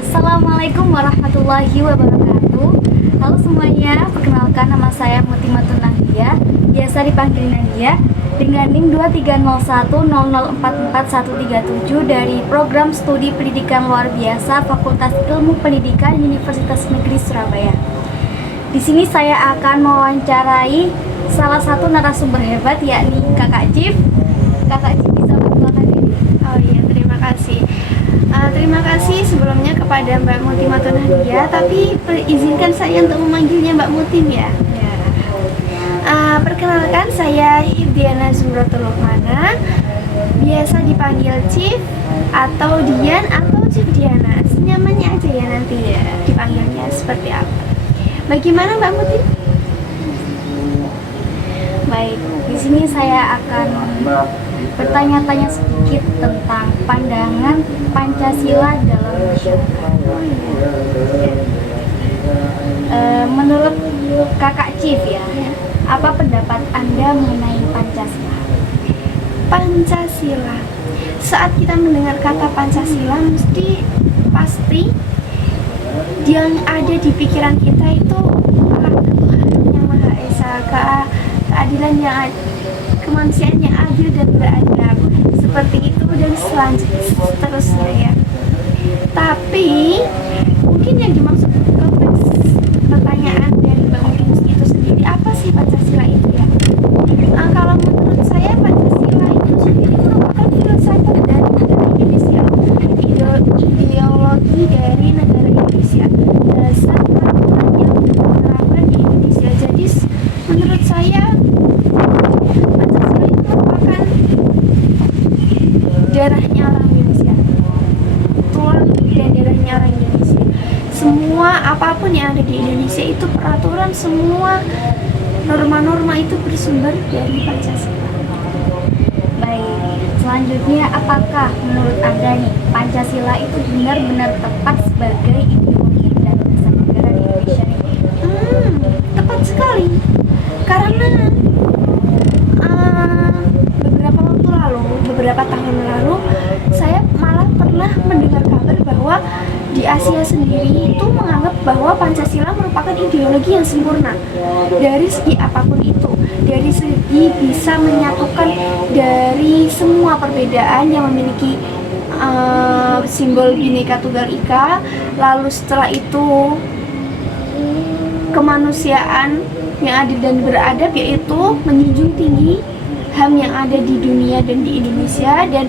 Assalamualaikum warahmatullahi wabarakatuh. Halo semuanya, perkenalkan nama saya Mutimatun Nahdia, biasa dipanggil Nadia, dengan NIM 2301004437 dari Program Studi Pendidikan Luar Biasa Fakultas Ilmu Pendidikan Universitas Negeri Surabaya. Di sini saya akan mewawancarai salah satu narasumber hebat, yakni Kakak Cif. Kakak Cif bisa memperkenalkan diri? Oh iya, terima kasih. Terima kasih sebelumnya kepada Mbak Mutimatun Nahdia, tapi izinkan saya untuk memanggilnya Mbak Mutim ya. Perkenalkan, saya Hifdiana Zumratul Luqmana, biasa dipanggil Cif atau Dian atau Cif Diana, senyamannya aja ya nanti ya dipanggilnya seperti apa. Bagaimana Mbak Mutim? Baik, di sini saya akan bertanya-tanya sedikit tentang pandangan Pancasila dalam masyarakat. Menurut Kakak Cif ya, apa pendapat Anda mengenai Pancasila? Pancasila. Saat kita mendengar kata Pancasila, pasti yang ada di pikiran kita itu ketuhanan yang Maha Esa, keadilan yang kemanusiaan yang adil dan beradab, seperti itu dan seterusnya ya. Tapi mungkin yang dimaksud konteks pertanyaan dari Mbak Mutim itu sendiri, apa sih Pancasila itu ya? Kalau menurut saya Pancasila itu sendiri merupakan filsafat dari negara Indonesia, ideologi dari negara Indonesia, dasar aturan yang diterapkan di Indonesia. Jadi menurut saya Pancasila itu merupakan darahnya orang Indonesia, tulang dan darahnya orang Indonesia. Semua apapun yang ada di Indonesia itu peraturan, semua norma-norma itu bersumber dari Pancasila. Baik, selanjutnya apakah menurut Anda nih Pancasila itu benar-benar tepat sebagai ideologi dan dasar negara di Indonesia ini? Tepat sekali, karena beberapa tahun lalu saya malah pernah mendengar kabar bahwa di Asia sendiri itu menganggap bahwa Pancasila merupakan ideologi yang sempurna dari segi apapun itu, dari segi bisa menyatukan dari semua perbedaan yang memiliki simbol Bhinneka Tunggal Ika, lalu setelah itu kemanusiaan yang adil dan beradab, yaitu menjunjung tinggi HAM yang ada di dunia dan di Indonesia, dan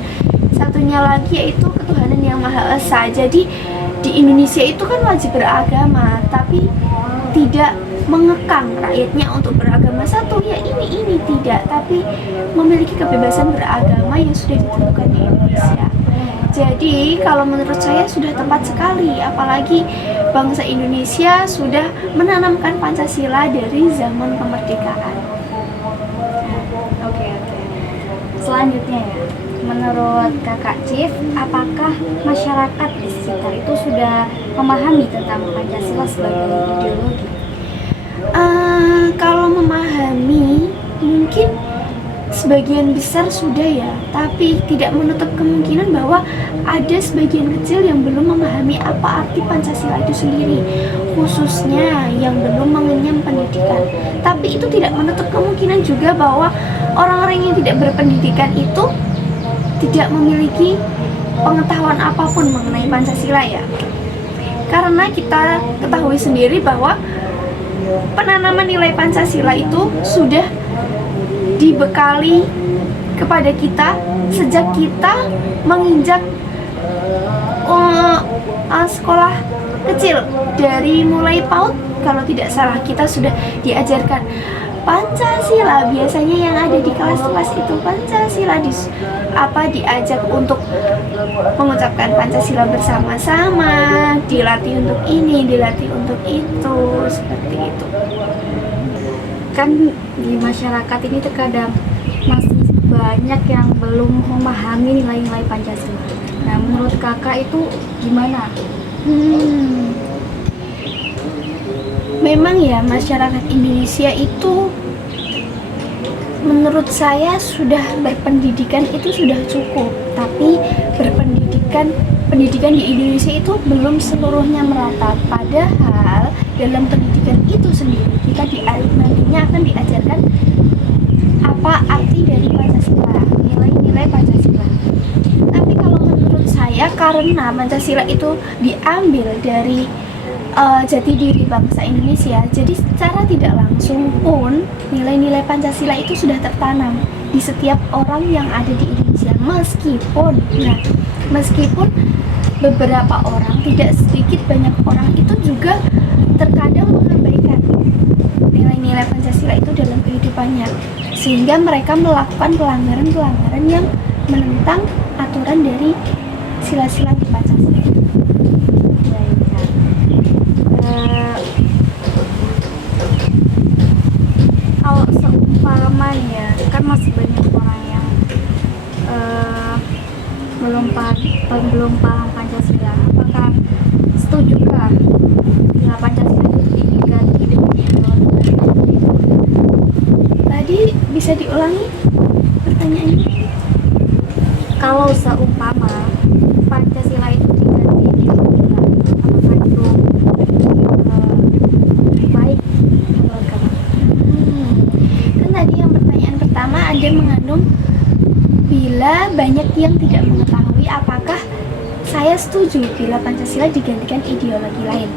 satunya lagi yaitu ketuhanan yang Maha Esa. Jadi di Indonesia itu kan wajib beragama, tapi tidak mengekang rakyatnya untuk beragama satu ya ini tidak, tapi memiliki kebebasan beragama yang sudah ditentukan di Indonesia. Jadi kalau menurut saya sudah tepat sekali, apalagi bangsa Indonesia sudah menanamkan Pancasila dari zaman kemerdekaan. Oke. Selanjutnya ya, menurut Kakak Cif, apakah masyarakat di sekitar itu sudah memahami tentang Pancasila sebagai ideologi? Kalau memahami sebagian besar sudah ya, tapi tidak menutup kemungkinan bahwa ada sebagian kecil yang belum memahami apa arti Pancasila itu sendiri, khususnya yang belum mengenyam pendidikan. Tapi itu tidak menutup kemungkinan juga bahwa orang-orang yang tidak berpendidikan itu tidak memiliki pengetahuan apapun mengenai Pancasila ya. Karena kita ketahui sendiri bahwa penanaman nilai Pancasila itu sudah dibekali kepada kita sejak kita menginjak sekolah kecil. Dari mulai PAUD kalau tidak salah kita sudah diajarkan Pancasila. Biasanya yang ada di kelas-kelas itu Pancasila diajak untuk mengucapkan Pancasila bersama-sama, dilatih untuk ini, dilatih untuk itu, seperti itu. Kan di masyarakat ini terkadang masih banyak yang belum memahami nilai-nilai Pancasila. Nah, menurut kakak itu gimana? Memang ya, masyarakat Indonesia itu menurut saya sudah berpendidikan itu sudah cukup, tapi pendidikan di Indonesia itu belum seluruhnya merata. Padahal dalam pendidikan itu sendiri kita nantinya akan diajarkan apa arti dari Pancasila, nilai-nilai Pancasila. Tapi kalau menurut saya, karena Pancasila itu diambil dari jati diri bangsa Indonesia, jadi secara tidak langsung pun nilai-nilai Pancasila itu sudah tertanam di setiap orang yang ada di Indonesia. Meskipun beberapa orang, tidak sedikit banyak orang itu juga terkadang mengabaikan nilai-nilai Pancasila itu dalam kehidupannya, sehingga mereka melakukan pelanggaran-pelanggaran yang menentang aturan dari sila-sila di Pancasila. Kalau seumpama ya, kan masih banyak orang yang belum paham Pancasila. Apakah setujukah bila Pancasila itu diganti dengan ideologi? Tadi bisa diulangi pertanyaannya? Kalau seumpama Pancasila itu diganti ideologi, apakah itu baik menurut kakak? Kan tadi yang pertanyaan pertama ada mengandung bila banyak yang tidak mengetahui, apakah saya setuju bila Pancasila digantikan ideologi lain.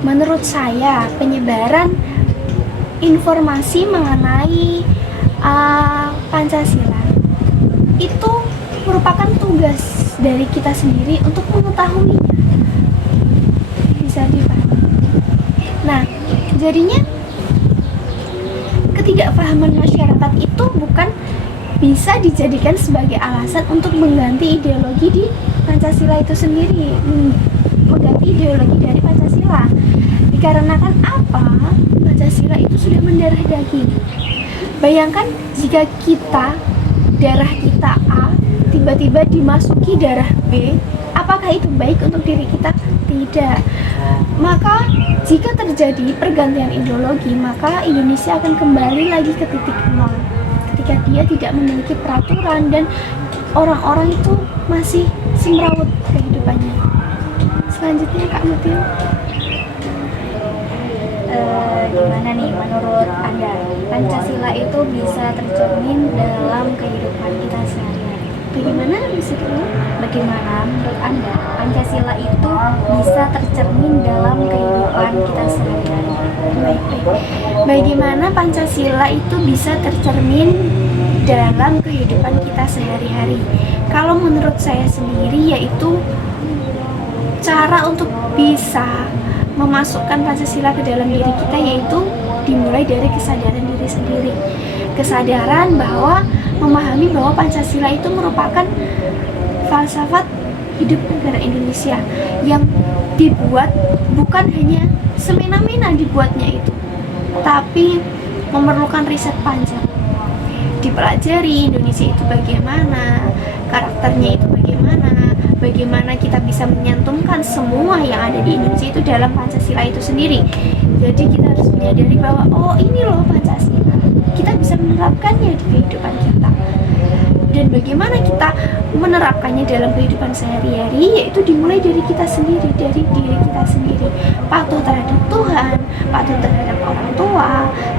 Menurut saya, penyebaran informasi mengenai Pancasila itu merupakan tugas dari kita sendiri untuk mengetahuinya, bisa dipahami. Nah, jadinya ketidakpahaman masyarakat itu bukan bisa dijadikan sebagai alasan untuk mengganti ideologi di Pancasila itu sendiri, mengganti ideologi dari Pancasila. Dikarenakan apa? Pancasila itu sudah mendarah daging. Bayangkan jika darah kita A tiba-tiba dimasuki darah B, apakah itu baik untuk diri kita? Tidak. Maka jika terjadi pergantian ideologi, maka Indonesia akan kembali lagi ke titik nol, ketika dia tidak memiliki peraturan dan orang-orang itu masih semrawut kehidupannya. Selanjutnya Kak Mutil, Gimana nih menurut Anda Pancasila itu bisa tercermin dalam kehidupan kita sehari-hari? bagaimana bisa diulang? Bagaimana menurut Anda Pancasila itu bisa tercermin dalam kehidupan kita sehari-hari? Baik. Bagaimana Pancasila itu bisa tercermin dalam kehidupan kita sehari-hari? Kalau menurut saya sendiri, yaitu cara untuk bisa memasukkan Pancasila ke dalam diri kita, yaitu dimulai dari kesadaran diri sendiri. Kesadaran bahwa memahami bahwa Pancasila itu merupakan falsafat hidup negara Indonesia yang dibuat bukan hanya semena-mena dibuatnya itu, tapi memerlukan riset panjang. Dipelajari Indonesia itu bagaimana, karakternya itu bagaimana kita bisa menyantumkan semua yang ada di Indonesia itu dalam Pancasila itu sendiri. Jadi kita harus menyadari bahwa oh ini loh Pancasila, kita bisa menerapkannya di kehidupan kita. Dan bagaimana kita menerapkannya dalam kehidupan sehari-hari, yaitu dimulai dari kita sendiri, dari diri kita sendiri. Patuh terhadap Tuhan, patuh terhadap orang tua,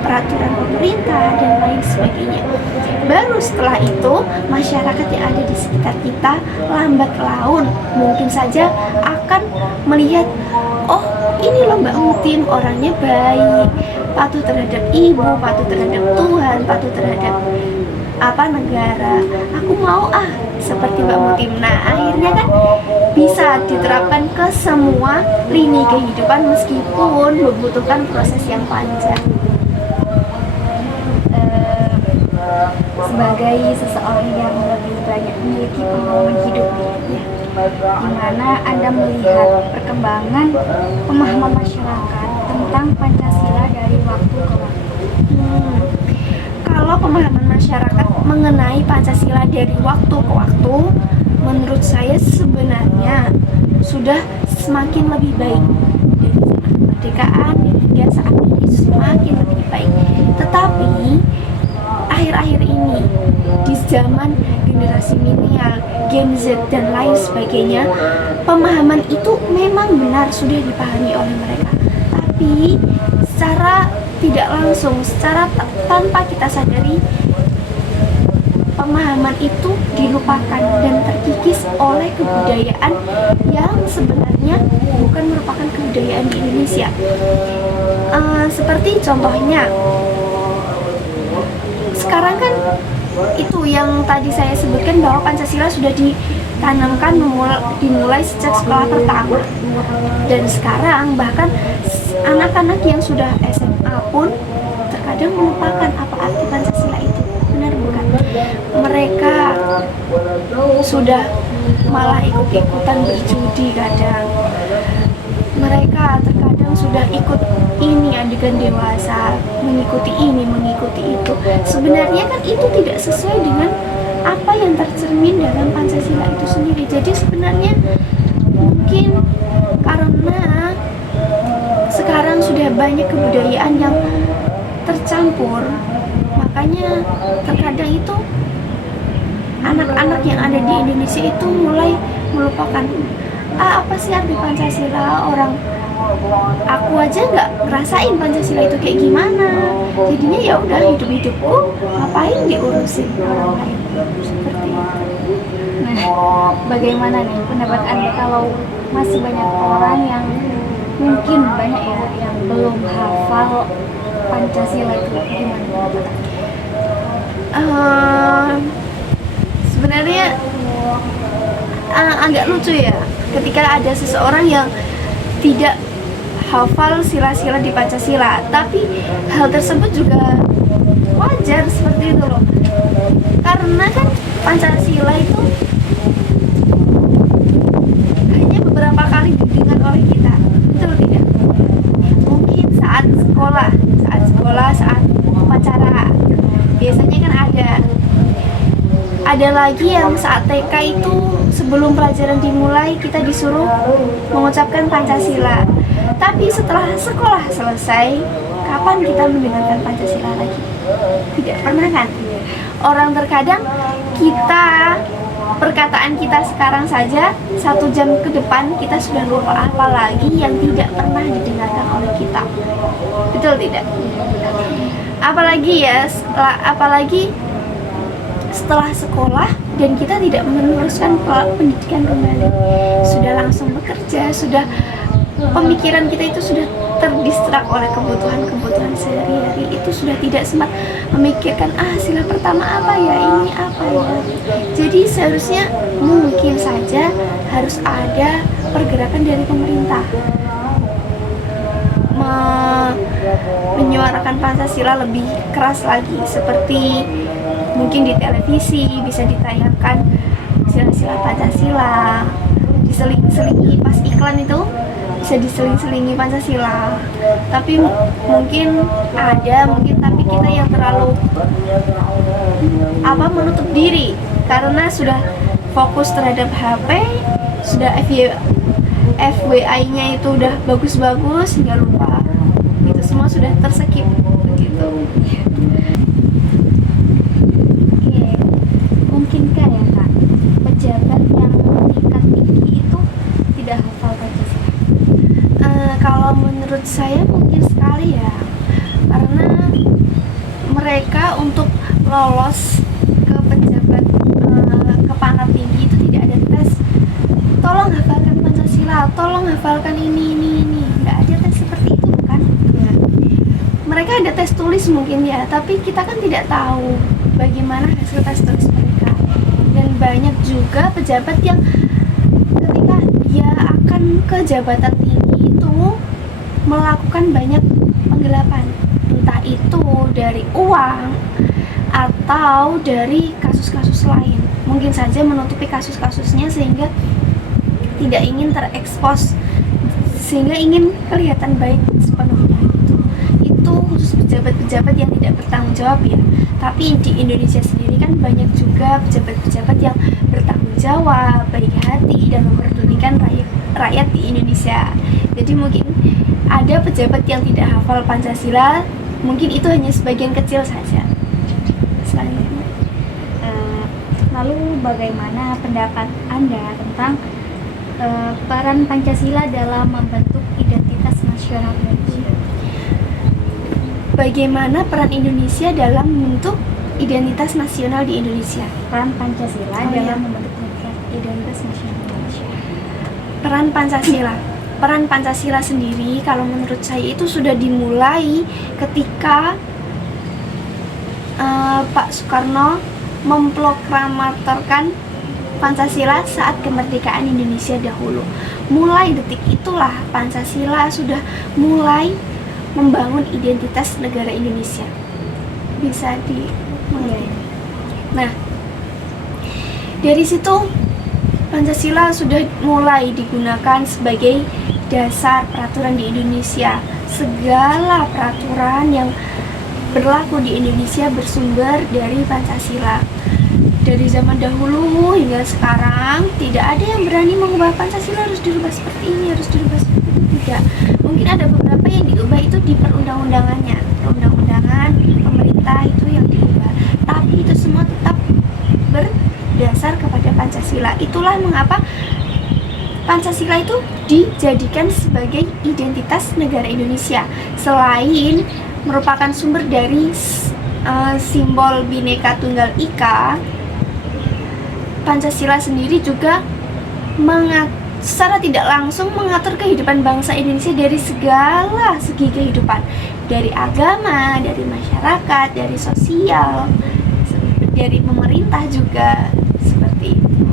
peraturan pemerintah, dan lain sebagainya. Baru setelah itu, masyarakat yang ada di sekitar kita lambat laun mungkin saja akan melihat, oh ini loh Mbak Mutim, orangnya baik, patuh terhadap ibu, patuh terhadap Tuhan, patuh terhadap negara, aku mau seperti Mbak Mutim. Nah, akhirnya kan bisa diterapkan ke semua lini kehidupan meskipun membutuhkan proses yang panjang. Sebagai seseorang yang lebih banyak memiliki pengalaman hidup nih, di mana Anda melihat perkembangan pemahaman masyarakat tentang Pancasila dari waktu ke waktu. Kalau pemahaman masyarakat mengenai Pancasila dari waktu ke waktu, menurut saya sebenarnya sudah semakin lebih baik dari zaman kemerdekaan hingga saat ini, semakin lebih baik. Tetapi akhir-akhir ini di zaman generasi milenial, Gen Z dan lain sebagainya, pemahaman itu memang benar sudah dipahami oleh mereka, tapi secara tidak langsung, secara tanpa kita sadari, pemahaman itu dilupakan dan terkikis oleh kebudayaan yang sebenarnya bukan merupakan kebudayaan di Indonesia. Seperti contohnya, sekarang kan itu yang tadi saya sebutkan bahwa Pancasila sudah ditanamkan dimulai sejak sekolah pertama, dan sekarang bahkan anak-anak yang sudah SMA pun terkadang melupakan apa arti Pancasila itu. Benar bukan? Mereka sudah malah ikut-ikutan berjudi kadang. Mereka terkadang sudah ikut ini adegan dewasa, mengikuti ini, mengikuti itu. Sebenarnya kan itu tidak sesuai dengan apa yang tercermin dalam Pancasila itu sendiri. Jadi sebenarnya mungkin karena sekarang sudah banyak kebudayaan yang tercampur, makanya terkadang itu anak-anak yang ada di Indonesia itu mulai melupakan apa sih arti Pancasila. Aku aja nggak ngerasain Pancasila itu kayak gimana, jadinya ya udah hidup-hidupku ngapain diurusin orang lain, seperti itu. Nah, bagaimana nih pendapat Anda kalau masih banyak orang yang mungkin banyak ya yang belum hafal Pancasila itu, gimana pendapat Anda? Sebenarnya agak lucu ya ketika ada seseorang yang tidak hafal sila-sila di Pancasila, tapi hal tersebut juga wajar seperti itu loh, karena kan Pancasila itu hanya beberapa kali didengar oleh kita, betul tidak? Mungkin saat sekolah, saat upacara biasanya kan ada lagi yang saat TK itu sebelum pelajaran dimulai kita disuruh mengucapkan Pancasila. Tapi setelah sekolah selesai, kapan kita mendengarkan Pancasila lagi? Tidak pernah kan? Orang terkadang perkataan kita sekarang saja 1 jam ke depan kita sudah lupa, apalagi yang tidak pernah didengarkan oleh kita. Betul tidak? Apalagi setelah sekolah dan kita tidak meneruskan pendidikan kembali, sudah langsung bekerja, sudah pemikiran kita itu sudah terdistrak oleh kebutuhan sehari-hari, itu sudah tidak sempat memikirkan sila pertama apa ya, ini apa ya. Jadi seharusnya mungkin saja harus ada pergerakan dari pemerintah menyuarakan Pancasila lebih keras lagi, seperti mungkin di televisi bisa ditayangkan sila-sila Pancasila, diselingi pas iklan itu bisa diseling-selingi Pancasila. Tapi mungkin tapi kita yang terlalu menutup diri karena sudah fokus terhadap HP, sudah FYI-nya itu udah bagus-bagus hingga lupa. Itu semua sudah terskip begitu. untuk lolos ke pejabat ke pangkat tinggi itu tidak ada tes tolong hafalkan Pancasila, tolong hafalkan ini. Nggak ada tes seperti itu kan ya. Mereka ada tes tulis mungkin ya, tapi kita kan tidak tahu bagaimana hasil tes tulis mereka. Dan banyak juga pejabat yang ketika dia akan ke jabatan tinggi itu melakukan banyak penggelapan, entah itu dari uang atau dari kasus-kasus lain. Mungkin saja menutupi kasus-kasusnya sehingga tidak ingin terekspos, sehingga ingin kelihatan baik sepenuhnya. Itu khusus pejabat-pejabat yang tidak bertanggung jawab ya. Tapi di Indonesia sendiri kan banyak juga pejabat-pejabat yang bertanggung jawab, baik hati, dan memperdulikan rakyat di Indonesia. Jadi mungkin ada pejabat yang tidak hafal Pancasila, mungkin itu hanya sebagian kecil saja. Selanjutnya, lalu bagaimana pendapat Anda tentang peran Pancasila dalam membentuk identitas nasional Indonesia? Bagaimana peran Indonesia dalam membentuk identitas nasional di Indonesia? Peran Pancasila dalam membentuk identitas nasional Indonesia. Peran Pancasila sendiri kalau menurut saya itu sudah dimulai ketika Pak Soekarno memproklamatorkan Pancasila saat kemerdekaan Indonesia dahulu. Mulai detik itulah Pancasila sudah mulai membangun identitas negara Indonesia. Bisa dimengerti. Nah, dari situ Pancasila sudah mulai digunakan sebagai dasar peraturan di Indonesia. Segala peraturan yang berlaku di Indonesia bersumber dari Pancasila. Dari zaman dahulu hingga sekarang tidak ada yang berani mengubah Pancasila harus dirubah seperti ini, harus dirubah seperti itu, tidak. Mungkin ada beberapa yang diubah itu di perundang-undangannya, perundang-undangan pemerintah itu yang diubah, tapi itu semua tetap berdasar kepada Pancasila. Itulah mengapa Pancasila itu dijadikan sebagai identitas negara Indonesia. Selain merupakan sumber dari simbol Bhinneka Tunggal Ika, Pancasila sendiri juga secara tidak langsung mengatur kehidupan bangsa Indonesia dari segala segi kehidupan, dari agama, dari masyarakat, dari sosial, dari pemerintah juga, seperti itu.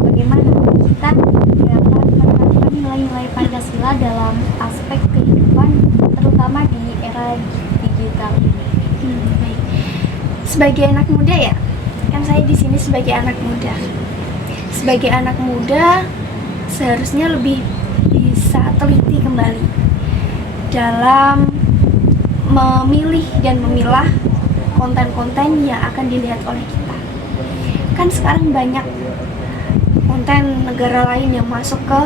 Bagaimana kita dapat menerapkan nilai-nilai Pancasila dalam aspek kehidupan, terutama di era digital ini? Baik. Sebagai anak muda ya, kan saya di sini sebagai anak muda. Sebagai anak muda seharusnya lebih bisa teliti kembali dalam memilih dan memilah konten-konten yang akan dilihat oleh kita. Kan sekarang banyak konten negara lain yang masuk ke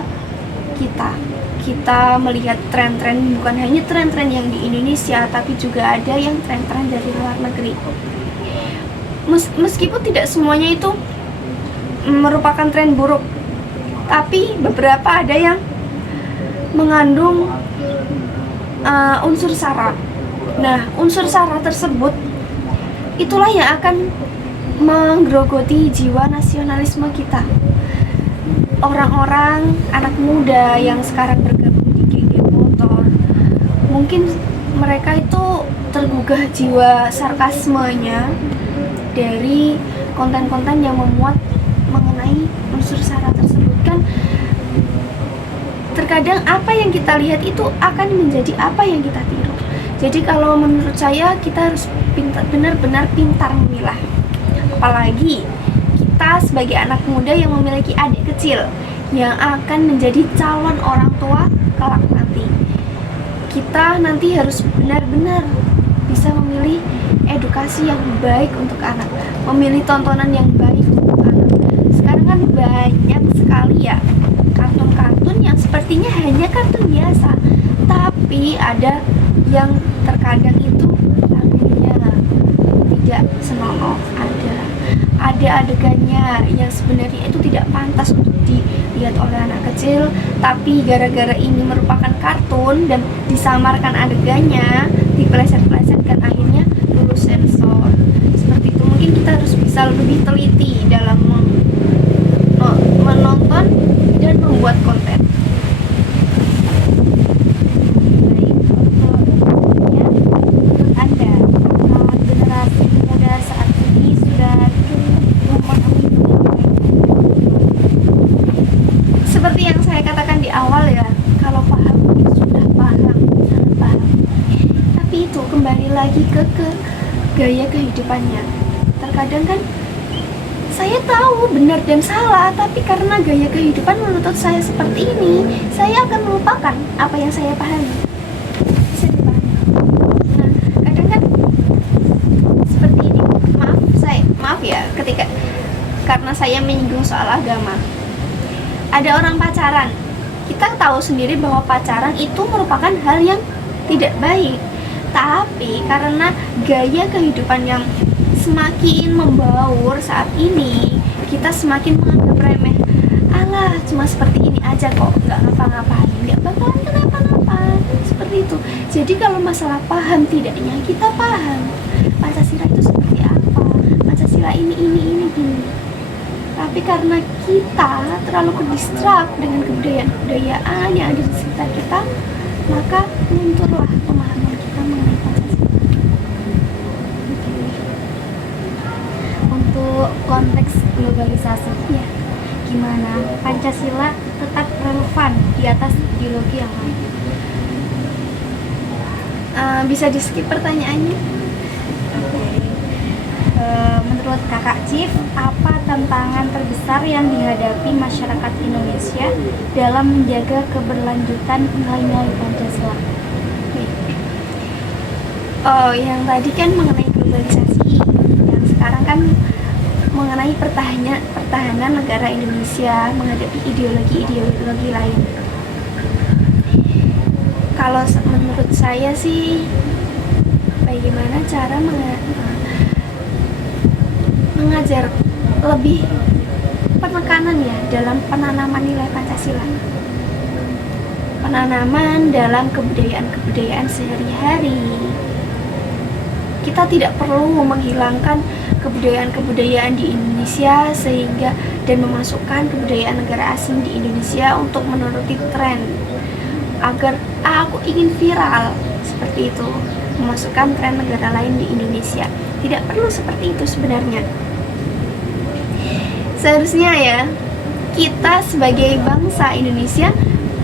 kita. Kita melihat tren-tren, bukan hanya tren-tren yang di Indonesia, tapi juga ada yang tren-tren dari luar negeri. Meskipun tidak semuanya itu merupakan tren buruk, tapi beberapa ada yang mengandung unsur sara. Nah, unsur sara tersebut itulah yang akan menggerogoti jiwa nasionalisme kita. Orang-orang anak muda yang sekarang bergabung di geng motor, mungkin mereka itu tergugah jiwa sarkasmenya dari konten-konten yang memuat mengenai unsur sara tersebut. Kan terkadang apa yang kita lihat itu akan menjadi apa yang kita tiru. Jadi kalau menurut saya kita harus benar-benar pintar memilah. Apalagi kita sebagai anak muda yang memiliki adik kecil yang akan menjadi calon orang tua kelak nanti. Kita nanti harus benar-benar bisa memilih edukasi yang baik untuk anak, memilih tontonan yang baik untuk anak. Sekarang kan banyak sekali ya kartun-kartun yang sepertinya hanya kartun biasa, tapi ada yang terkadang itu lagunya tidak senonoh, ada adegannya yang sebenarnya itu tidak pantas untuk dilihat oleh anak kecil, tapi gara-gara ini merupakan kartun dan disamarkan adegannya, dipeleset-pelesetkan, akhirnya lulus sensor. Seperti itu. Mungkin kita harus bisa lebih teliti dalam menonton dan membuat konten. Baik, menurut Anda, generasi muda saat ini sudah memahami Seperti yang saya katakan di awal ya, kalau paham sudah paham. Tapi itu kembali lagi ke gaya kehidupannya. Terkadang kan saya tahu benar dan salah, tapi karena gaya kehidupan menuntut saya seperti ini, saya akan melupakan apa yang saya pahami. Bisa dipahami. Nah, kadang kan seperti ini. Maaf ya, ketika karena saya menyinggung soal agama. Ada orang pacaran. Kita tahu sendiri bahwa pacaran itu merupakan hal yang tidak baik. Tapi karena gaya kehidupan yang semakin membaur saat ini, kita semakin menganggap remeh. Alah, cuma seperti ini aja kok, nggak ngapa-ngapain, nggak bakalan kenapa-napa. Seperti itu. Jadi kalau masalah paham tidaknya, kita paham Pancasila itu seperti apa, Pancasila ini gini. Tapi karena kita terlalu ke-distract dengan kebudayaan yang ada di sekitar kita, maka lunturlah pemahaman kita mengenai Pancasila. untuk konteks globalisasi. Ya. Gimana Pancasila tetap relevan di atas ideologi yang lain? Bisa di skip pertanyaannya? Menurut Kakak Chief, apa tantangan terbesar yang dihadapi masyarakat Indonesia dalam menjaga keberlanjutan nilai-nilai Pancasila? Oh, yang tadi kan mengenai globalisasi, yang sekarang kan mengenai pertahanan negara Indonesia menghadapi ideologi lain. Kalau menurut saya sih, bagaimana cara mengajar lebih penekanan ya dalam penanaman nilai Pancasila, penanaman dalam kebudayaan sehari-hari. Kita tidak perlu menghilangkan kebudayaan di Indonesia sehingga dan memasukkan kebudayaan negara asing di Indonesia untuk menuruti tren agar aku ingin viral, seperti itu, memasukkan tren negara lain di Indonesia. Tidak perlu seperti itu sebenarnya. Seharusnya ya, kita sebagai bangsa Indonesia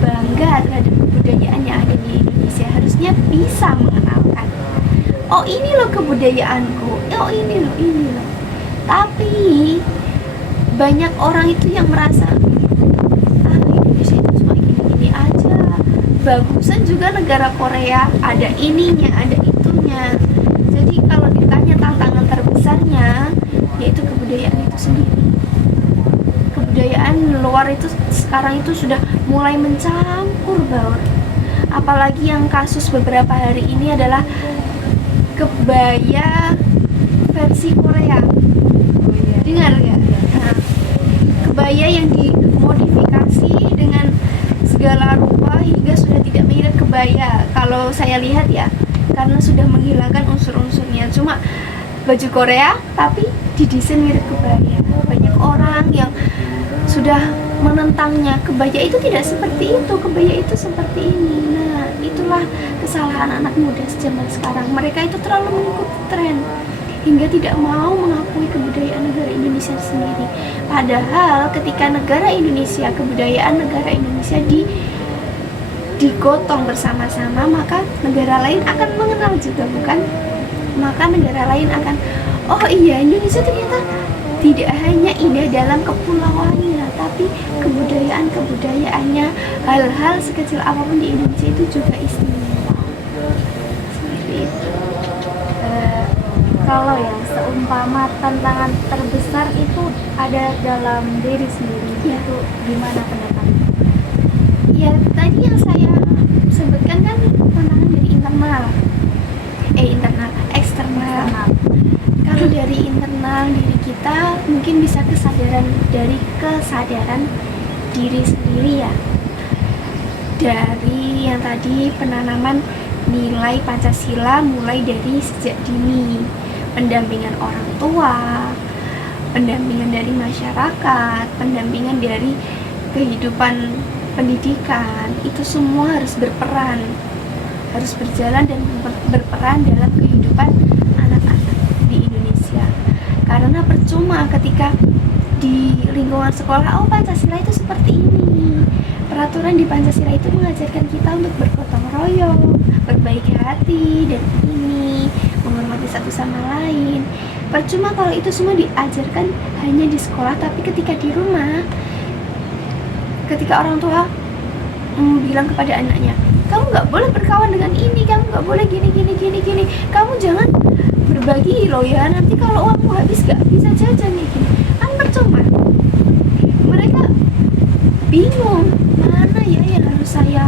bangga terhadap kebudayaan yang ada di Indonesia. Harusnya bisa mengenalkan, oh ini loh kebudayaanku, oh ini loh. Tapi banyak orang itu yang merasa Indonesia itu cuma gini-gini aja. Bagusan juga negara Korea, ada ininya, ada itunya. Jadi kalau ditanya tantangan terbesarnya, yaitu kebudayaan itu sendiri. Kebudayaan luar itu sekarang itu sudah mulai mencampur baur. Apalagi yang kasus beberapa hari ini adalah kebaya versi Korea. Dengar nggak? Nah, kebaya yang dimodifikasi dengan segala rupa hingga sudah tidak mirip kebaya. Kalau saya lihat ya, karena sudah menghilangkan unsur-unsurnya. Cuma baju Korea tapi didesain mirip kebaya. Banyak orang yang sudah menentangnya. Kebaya itu tidak seperti itu, kebaya itu seperti ini. Nah, itulah kesalahan anak muda zaman sekarang. Mereka itu terlalu mengikuti tren hingga tidak mau mengakui kebudayaan negara Indonesia sendiri. Padahal ketika negara Indonesia, kebudayaan negara Indonesia digotong bersama-sama, maka negara lain akan mengenal juga, bukan? Maka negara lain akan, oh iya, Indonesia ternyata tidak hanya indah dalam kepulauannya, tapi kebudayaan-kebudayaannya, hal-hal sekecil apapun di Indonesia itu juga istimewa. Seperti itu. Kalau ya, seumpama tantangan terbesar itu ada dalam diri sendiri, Ya. itu gimana pendapatnya? Ya, tadi yang saya sebutkan kan tantangan dari eksternal. Kalau dari internal diri kita mungkin bisa kesadaran diri sendiri ya. Dari yang tadi penanaman nilai Pancasila mulai dari sejak dini, pendampingan orang tua, pendampingan dari masyarakat, pendampingan dari kehidupan pendidikan, itu semua harus berperan, harus berjalan dan berperan dalam kehidupan anak-anak di Indonesia. Karena percuma ketika di lingkungan sekolah, oh Pancasila itu seperti ini, peraturan di Pancasila itu mengajarkan kita untuk bergotong royong, berbaik hati, dan ini menghormati satu sama lain. Percuma kalau itu semua diajarkan hanya di sekolah, tapi ketika di rumah, ketika orang tua bilang kepada anaknya, kamu nggak boleh berkawan dengan ini, kamu nggak boleh gini, kamu jangan berbagi loh ya, nanti kalau uangmu habis nggak bisa jajan nih, gini. Kan percuma. Mereka bingung, mana ya yang harus saya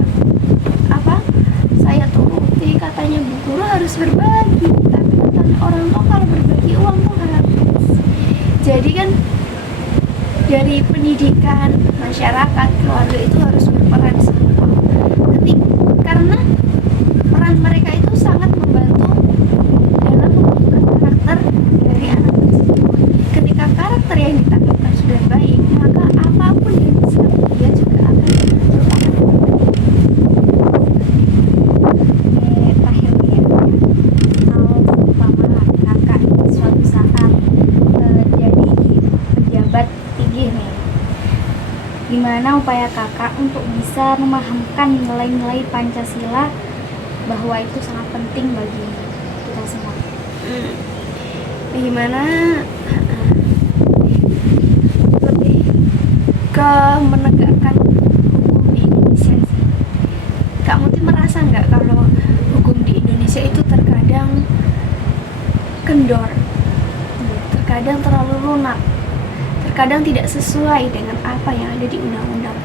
turuti. Katanya Bu Guru harus berbagi, tapi katanya orang tua kalau berbagi uang tuh habis. Jadi kan dari pendidikan, masyarakat, keluarga itu harus berperan semua. Karena peran mereka itu sangat membantu dalam membentuk karakter dari anak tersebut. Ketika karakter yang ditanamkan sudah baik, maka apapun yang dilakukan dia juga akan terakhir nih ya, kalau umpama kakak suatu saat jadi pejabat tinggi nih, gimana upaya kakak untuk bisa memahamkan nilai-nilai Pancasila bahwa itu sangat penting bagi kita semua? Bagaimana lebih ke menegakkan hukum di Indonesia sih. Kak Muti merasa nggak kalau hukum di Indonesia itu terkadang kendor, terkadang terlalu lunak, terkadang tidak sesuai dengan apa yang ada di undang-undang.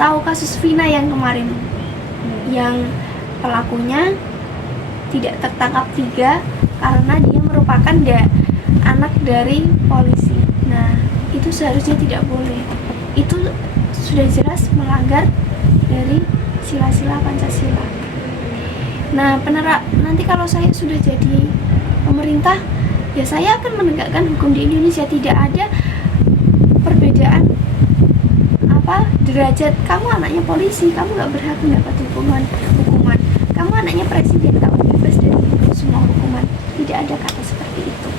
Tahu kasus Vina yang kemarin, yang pelakunya tidak tertangkap 3 karena dia merupakan anak dari polisi. Nah, itu seharusnya tidak boleh. Itu sudah jelas melanggar dari sila-sila Pancasila. Nah, nanti kalau saya sudah jadi pemerintah, ya saya akan menegakkan hukum di Indonesia. Tidak ada perbedaan derajat. Kamu anaknya polisi, kamu nggak berhak mendapat hukuman. Kamu anaknya presiden, kamu bebas dari semua hukuman. Tidak ada kata seperti itu.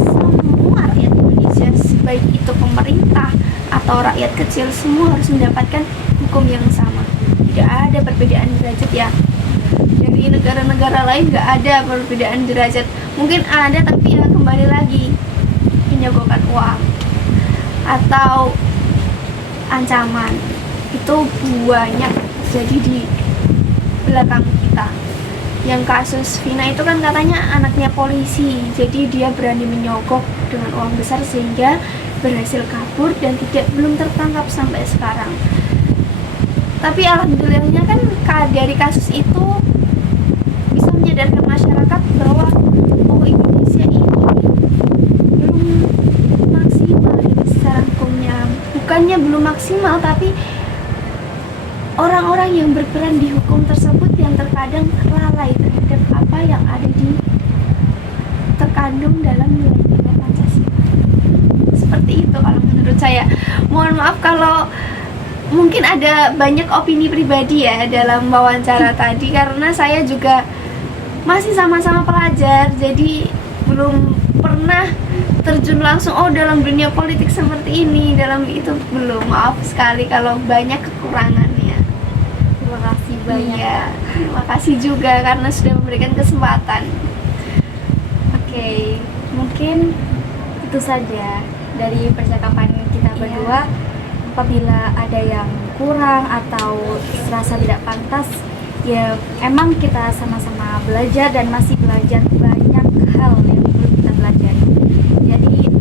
Semua rakyat Indonesia, baik itu pemerintah atau rakyat kecil, semua harus mendapatkan hukum yang sama. Tidak ada perbedaan derajat ya. Dari negara-negara lain nggak ada perbedaan derajat. Mungkin ada, tapi ya kembali lagi penyogokan uang atau ancaman itu banyak jadi di belakang kita. Yang kasus Vina itu kan katanya anaknya polisi, jadi dia berani menyogok dengan uang besar sehingga berhasil kabur dan belum tertangkap sampai sekarang. Tapi alhamdulillahnya kan dari kasus itu bisa menyadarkan masyarakat bahwa Indonesia ini belum maksimal secara hukumnya. Bukannya belum maksimal, tapi orang-orang yang berperan di hukum tersebut yang terkadang lalai terhadap apa yang ada terkandung dalam nilai-nilai Pancasila. Seperti itu kalau menurut saya. Mohon maaf kalau mungkin ada banyak opini pribadi ya dalam wawancara tadi, karena saya juga masih sama-sama pelajar, jadi belum pernah terjun langsung dalam dunia politik seperti ini, dalam itu belum. Maaf sekali kalau banyak kekurangannya. Terima kasih banyak. Iya, terima kasih juga karena sudah memberikan kesempatan. Oke, mungkin itu saja dari percakapan kita berdua. Apabila ada yang kurang atau serasa tidak pantas, ya emang kita sama-sama belajar dan masih belajar banyak hal yang perlu kita pelajari. Jadi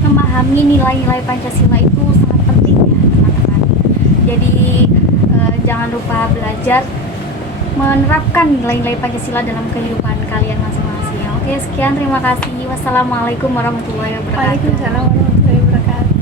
memahami nilai-nilai Pancasila itu sangat penting ya teman-teman. Jadi jangan lupa belajar menerapkan nilai-nilai Pancasila dalam kehidupan kalian masing-masing. Oke, sekian, terima kasih. Wassalamualaikum warahmatullahi wabarakatuh. Waalaikumsalam warahmatullahi wabarakatuh.